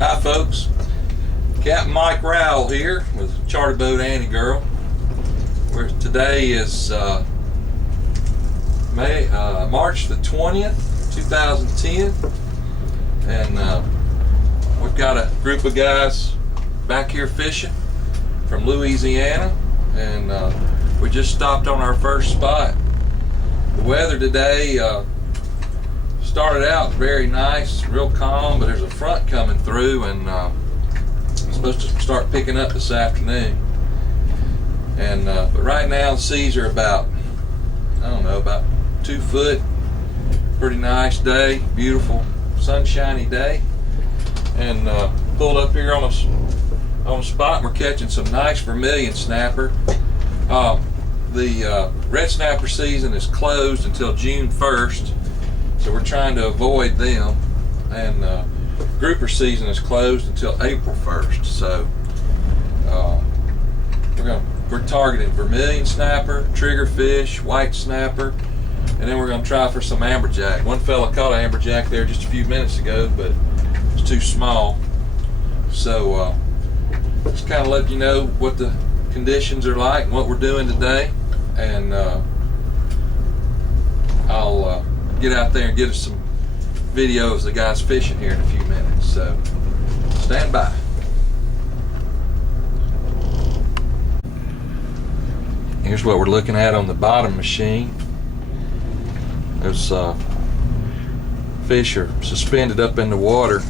Hi folks, Captain Mike Rowell here with Charter Boat Annie Girl. Today is March the 20th, 2010, and we've got a group of guys back here fishing from Louisiana, and we just stopped on our first spot. The weather today started out very nice, real calm, but there's a front coming through, and it's supposed to start picking up this afternoon. And but right now the seas are about, I don't know, about 2 foot. Pretty nice day, beautiful sunshiny day, and pulled up here on a spot, and we're catching some nice vermilion snapper. The red snapper season is closed until June 1st. So we're trying to avoid them, and grouper season is closed until April 1st. So we're targeting vermilion snapper, triggerfish, white snapper, and then we're going to try for some amberjack. One fella caught an amberjack there just a few minutes ago, but it's too small. So just kind of let you know what the conditions are like and what we're doing today, and I'll get out there and get us some video of the guys fishing here in a few minutes. So stand by. Here's what we're looking at on the bottom machine. Those fish are suspended up in the water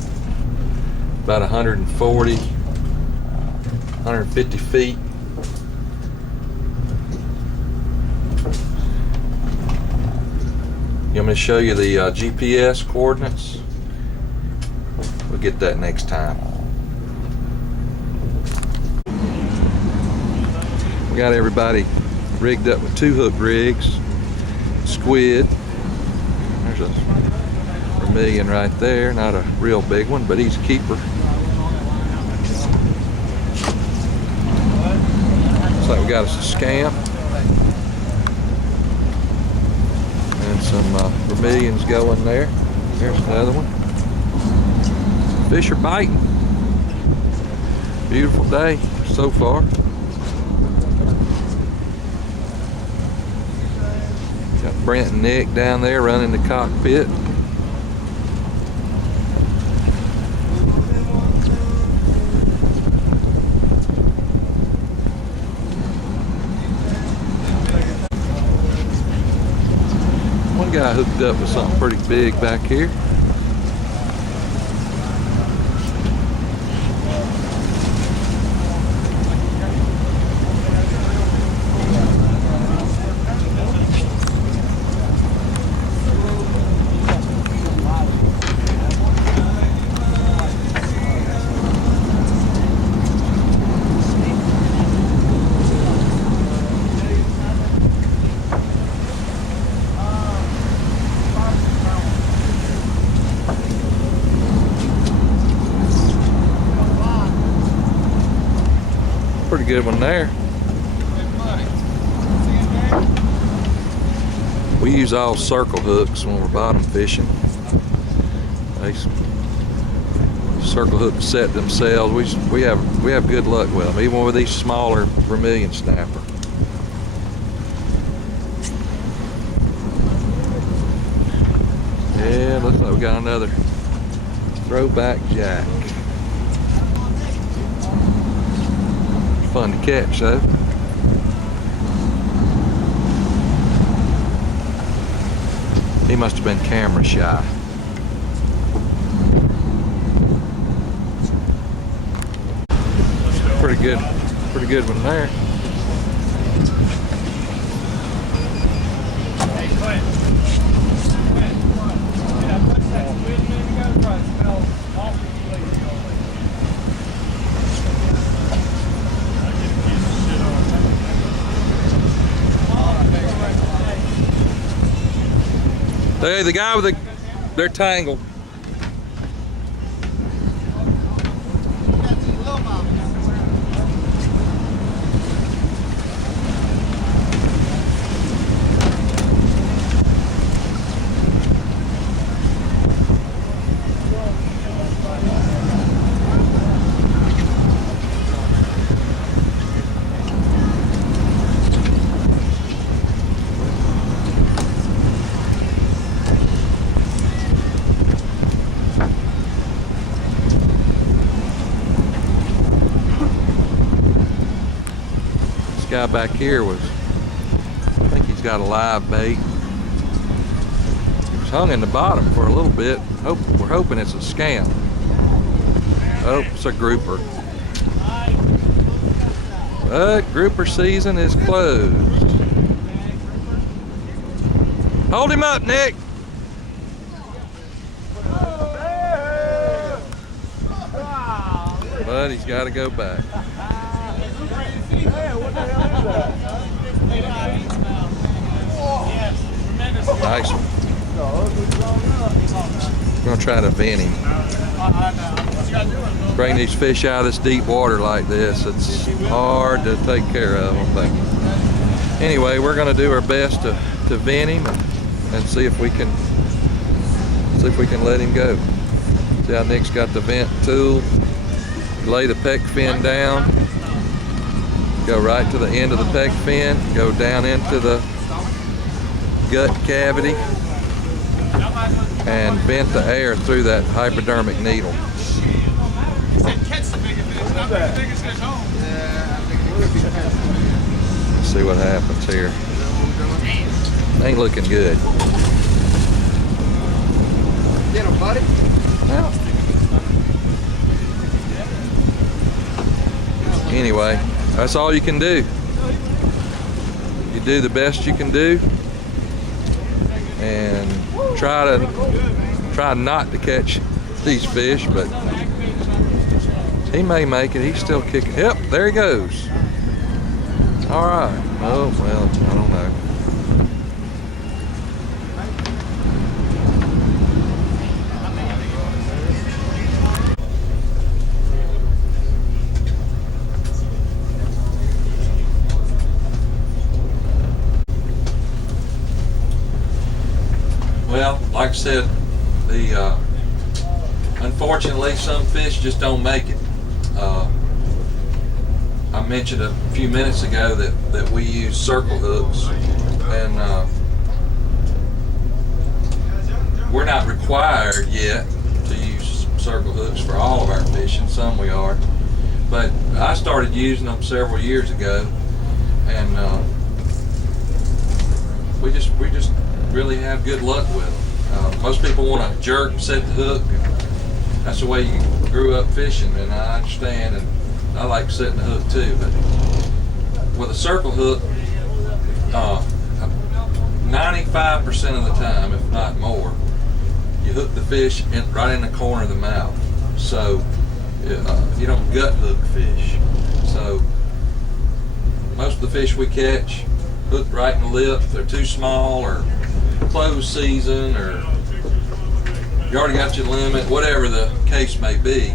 about 140, 150 feet. You want me to show you the GPS coordinates? We'll get that next time. We got everybody rigged up with 2-hook rigs, squid. There's a vermilion right there, not a real big one, but he's a keeper. Looks like we got us a scamp. And some vermilions going there. There's another one. Fish are biting. Beautiful day so far. Got Brent and Nick down there running the cockpit. Guy hooked up with something pretty big back here. Pretty good one there. We use all circle hooks when we're bottom fishing. They circle hooks set themselves. We have good luck with them, even with these smaller vermilion snapper. Yeah, looks like we got another throwback jack. Fun to catch though. He must have been camera shy. Pretty good one there. Hey, the guy with they're tangled. guy back here was, I think he's got a live bait. He was hung in the bottom for a little bit. We're hoping it's a scam. Oh, it's a grouper. But grouper season is closed. Hold him up, Nick. But he's got to go back. Nice one. I'm going to try to vent him. Bring these fish out of this deep water like this, it's hard to take care of them. But anyway, we're going to do our best to vent him and see if we can let him go. See how Nick's got the vent tool. Lay the pec fin down, go right to the end of the pec fin, go down into the gut cavity and vent the air through that hypodermic needle. Let's see what happens here. Ain't looking good. Get him, buddy. Well, anyway, that's all you can do. You do the best you can do and try not to catch these fish, but he may make it. He's still kicking. Yep, there he goes. All right. Oh, well, I don't know. Well, like I said, unfortunately, some fish just don't make it. I mentioned a few minutes ago that we use circle hooks, and we're not required yet to use circle hooks for all of our fishing. Some we are, but I started using them several years ago, and we just really have good luck with them. Most people want to jerk, set the hook. That's the way you grew up fishing, and I understand, and I like setting the hook too. But with a circle hook, 95% of the time, if not more, you hook the fish right in the corner of the mouth. So you don't gut hook fish. So most of the fish we catch hook right in the lip. If they're too small or closed season, or you already got your limit, whatever the case may be,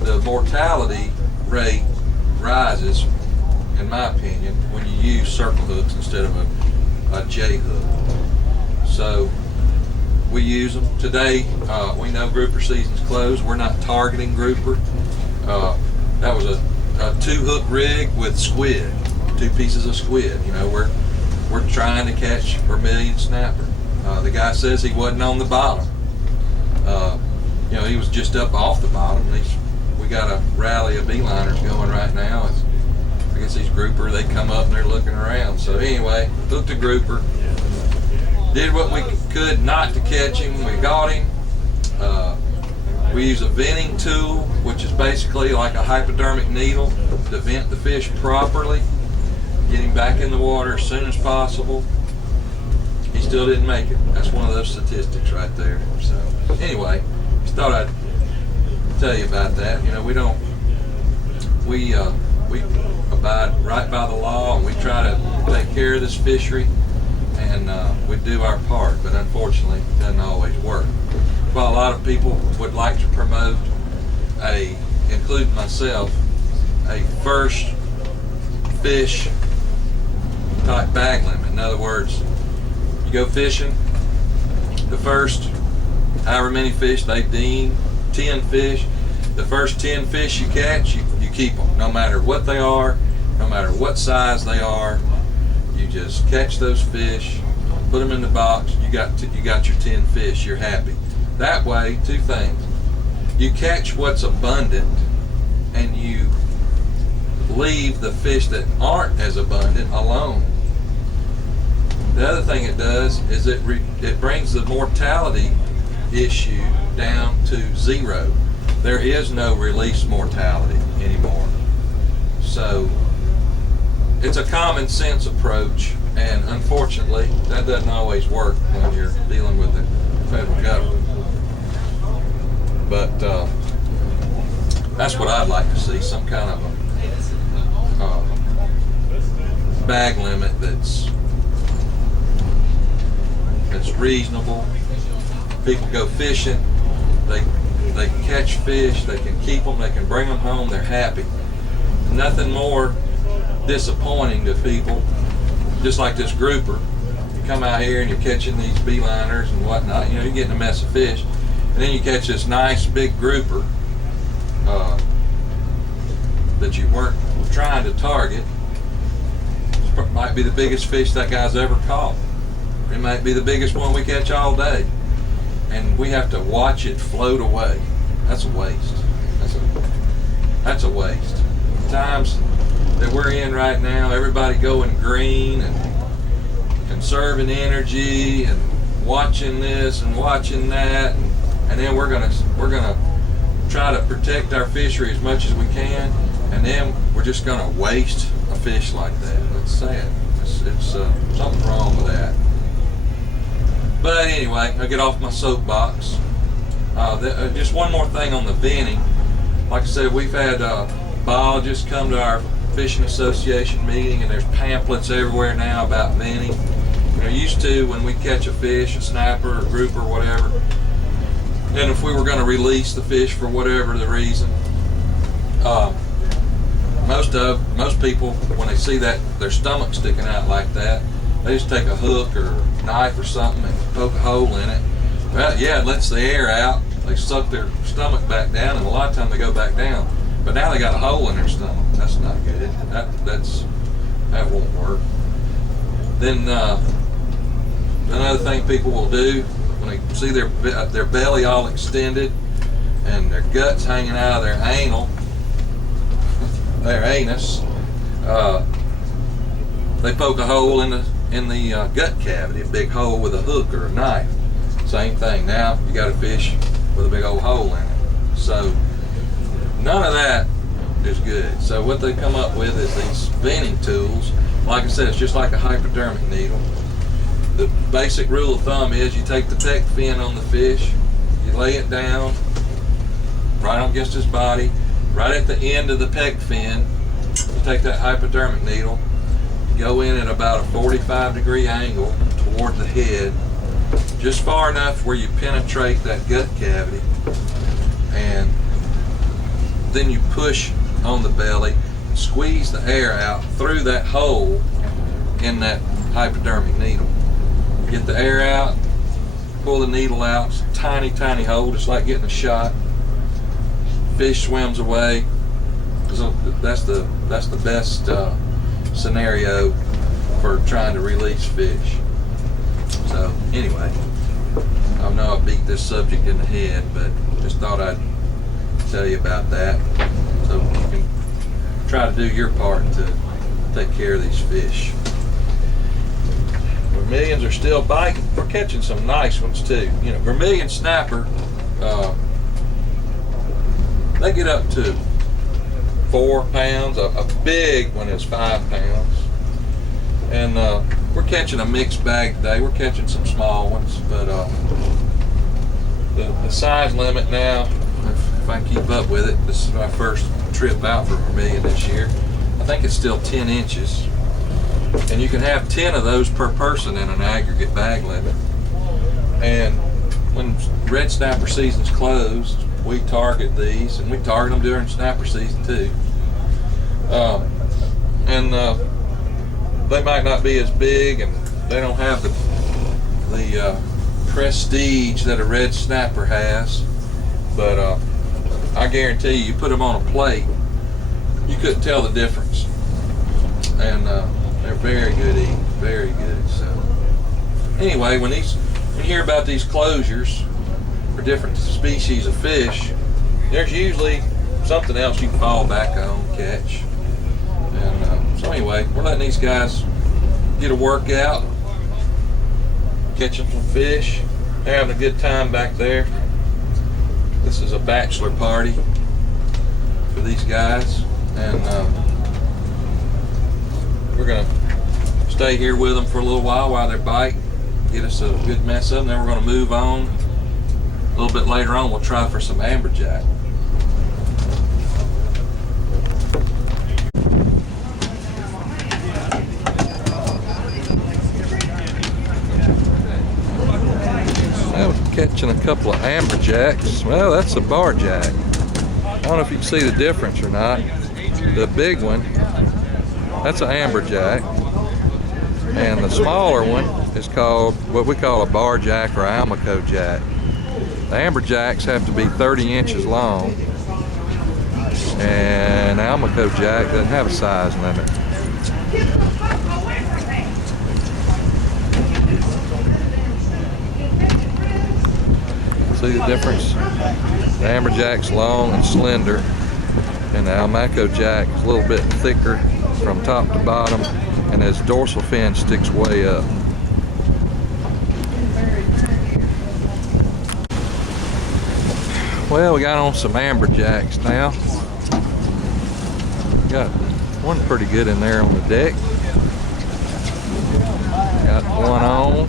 the mortality rate rises, in my opinion, when you use circle hooks instead of a J hook. So we use them. Today, we know grouper season's closed. We're not targeting grouper. That was a 2-hook rig with squid, 2 pieces of squid. You know, we're trying to catch vermilion snapper. The guy says he wasn't on the bottom. You know, he was just up off the bottom. We got a rally of beeliners going right now. I guess these grouper, they come up and they're looking around. So anyway, hooked a grouper. Did what we could not to catch him. We got him. We use a venting tool, which is basically like a hypodermic needle to vent the fish properly. Get him back in the water as soon as possible. He still didn't make it. That's one of those statistics right there. So anyway, just thought I'd tell you about that. You know, we abide right by the law, and we try to take care of this fishery, and we do our part, but unfortunately it doesn't always work. While a lot of people would like to promote including myself, a first fish type bag limit. In other words, you go fishing, the first however many fish they deem, 10 fish, the first 10 fish you catch, you keep them, no matter what they are, no matter what size they are. You just catch those fish, put them in the box, you got your 10 fish, you're happy. That way, 2 things. You catch what's abundant, and you leave the fish that aren't as abundant alone. The other thing it does is it brings the mortality issue down to zero. There is no release mortality anymore. So it's a common sense approach, and unfortunately that doesn't always work when you're dealing with the federal government. But that's what I'd like to see, some kind of a bag limit that's reasonable. People go fishing, they can catch fish, they can keep them, they can bring them home, they're happy. Nothing more disappointing to people, just like this grouper. You come out here and you're catching these beeliners and whatnot, you're getting a mess of fish, and then you catch this nice big grouper that you weren't trying to target. It might be the biggest fish that guy's ever caught. It might be the biggest one we catch all day, and we have to watch it float away. That's a waste. That's a waste. The times that we're in right now, everybody going green and conserving energy and watching this and watching that, and then we're gonna try to protect our fishery as much as we can, and then we're just gonna waste a fish like that. That's sad. It's something wrong with that. But anyway, I'll get off my soapbox. Just one more thing on the venting. Like I said, we've had biologists come to our fishing association meeting, and there's pamphlets everywhere now about venting. Used to, when we catch a fish, a snapper or grouper or whatever, and if we were going to release the fish for whatever the reason, most people, when they see that their stomach sticking out like that, they just take a hook or knife or something and poke a hole in it. Well, yeah, it lets the air out. They suck their stomach back down, and a lot of time they go back down. But now they got a hole in their stomach. That's not good. That won't work. Then another thing people will do when they see their belly all extended and their guts hanging out of their anus, they poke a hole in the gut cavity, a big hole with a hook or a knife. Same thing. Now you got a fish with a big old hole in it. So none of that is good. So what they come up with is these venting tools. Like I said, it's just like a hypodermic needle. The basic rule of thumb is you take the pec fin on the fish, you lay it down right against his body, right at the end of the pec fin, you take that hypodermic needle, go in at about a 45-degree angle toward the head, just far enough where you penetrate that gut cavity, and then you push on the belly, squeeze the air out through that hole in that hypodermic needle. Get the air out, pull the needle out, it's a tiny, tiny hole, just like getting a shot. Fish swims away. So that's the best scenario for trying to release fish. So anyway, I know I beat this subject in the head, but just thought I'd tell you about that, so you can try to do your part to take care of these fish. Vermilions are still biting. We're catching some nice ones too. Vermilion snapper, they get up to 4 pounds. A big one is 5 pounds. And we're catching a mixed bag today. We're catching some small ones, but the size limit now, if I can keep up with it, this is my first trip out for vermilion this year, I think it's still 10 inches. And you can have 10 of those per person in an aggregate bag limit. And when red snapper season's closed, we target these, and we target them during snapper season too. They might not be as big, and they don't have the prestige that a red snapper has, but I guarantee you put them on a plate, you couldn't tell the difference. And they're very good eating, very good. So anyway, when you hear about these closures for different species of fish, there's usually something else you can fall back on, catch. And so anyway, we're letting these guys get a workout, catching some fish, having a good time back there. This is a bachelor party for these guys, and we're gonna stay here with them for a little while they're biting, get us a good mess of them. Then we're gonna move on. A little bit later on, we'll try for some amberjack. Catching a couple of amberjacks. Well, that's a barjack. I don't know if you can see the difference or not. The big one, that's an amberjack, and the smaller one is called what we call a barjack or almaco jack. The amberjacks have to be 30 inches long, and almaco jack doesn't have a size limit. See the difference? The amberjack's long and slender, and the almaco jack is a little bit thicker from top to bottom, and his dorsal fin sticks way up. Well, we got on some amberjacks now. Got one pretty good in there on the deck. Got one on.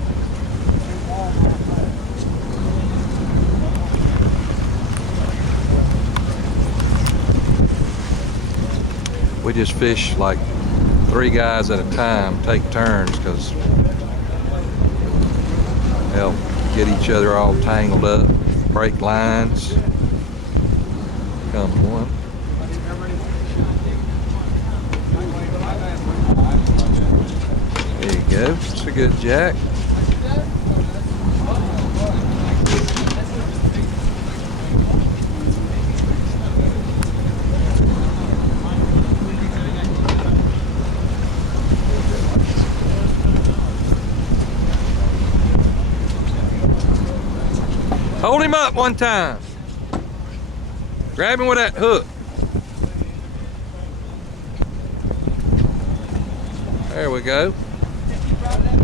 We just fish like 3 guys at a time, take turns, because they'll get each other all tangled up, break lines. Comes one. There you go, it's a good jack. Hold him up one time. Grab him with that hook. There we go.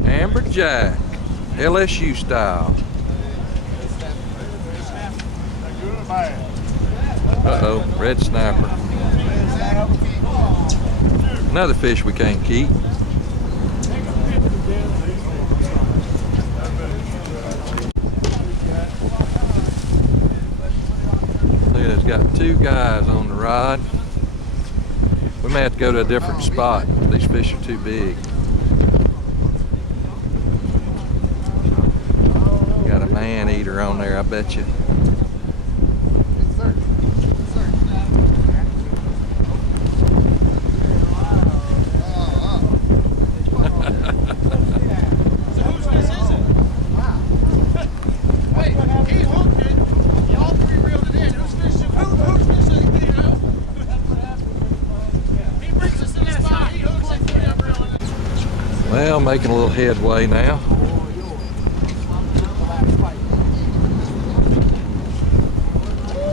Amberjack, LSU style. Uh-oh, red snapper. Another fish we can't keep. It's got 2 guys on the rod. We may have to go to a different spot. These fish are too big. Got a man eater on there, I bet you. Well, making a little headway now.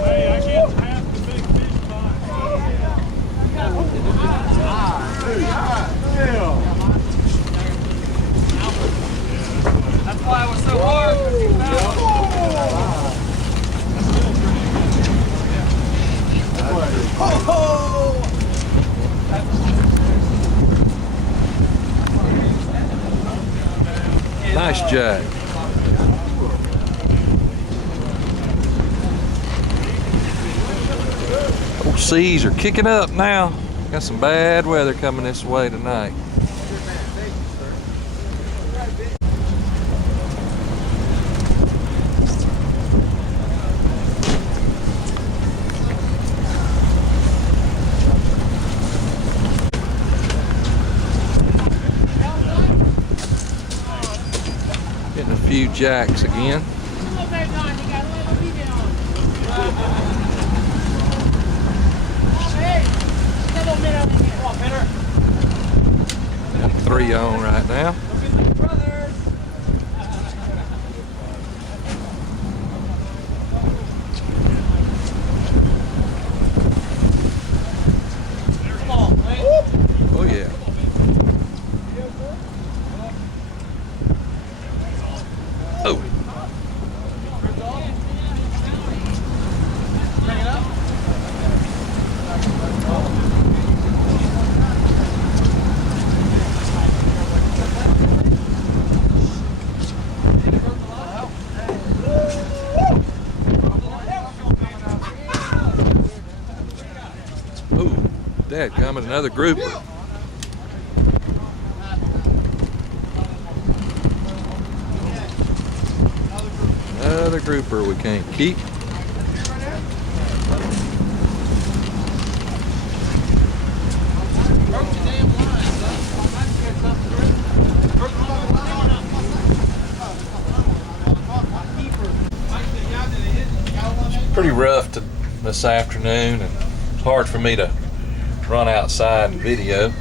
Hey, I get half the big fish That's why it was so hard. Nice jack. Old seas are kicking up now. Got some bad weather coming this way tonight. Getting a few jacks again. Got 3 on right now. Dadgummit, another grouper. Another grouper we can't keep. It's pretty rough this afternoon, and it's hard for me to run outside and video.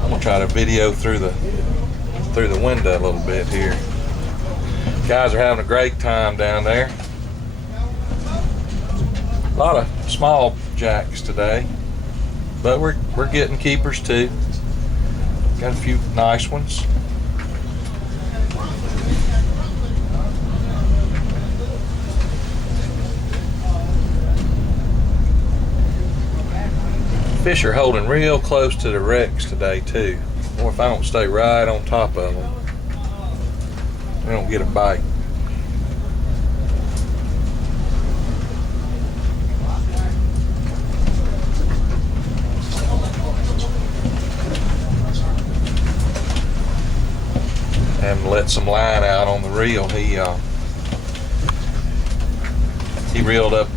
I'm gonna try to video through the window a little bit here. Guys are having a great time down there. A lot of small jacks today, but we're getting keepers too. Got a few nice ones. Fish are holding real close to the wrecks today too. Or if I don't stay right on top of them, we don't get a bite. And let some line out on the reel. He reeled up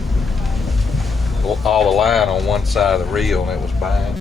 all the line on one side of the reel and it was bang.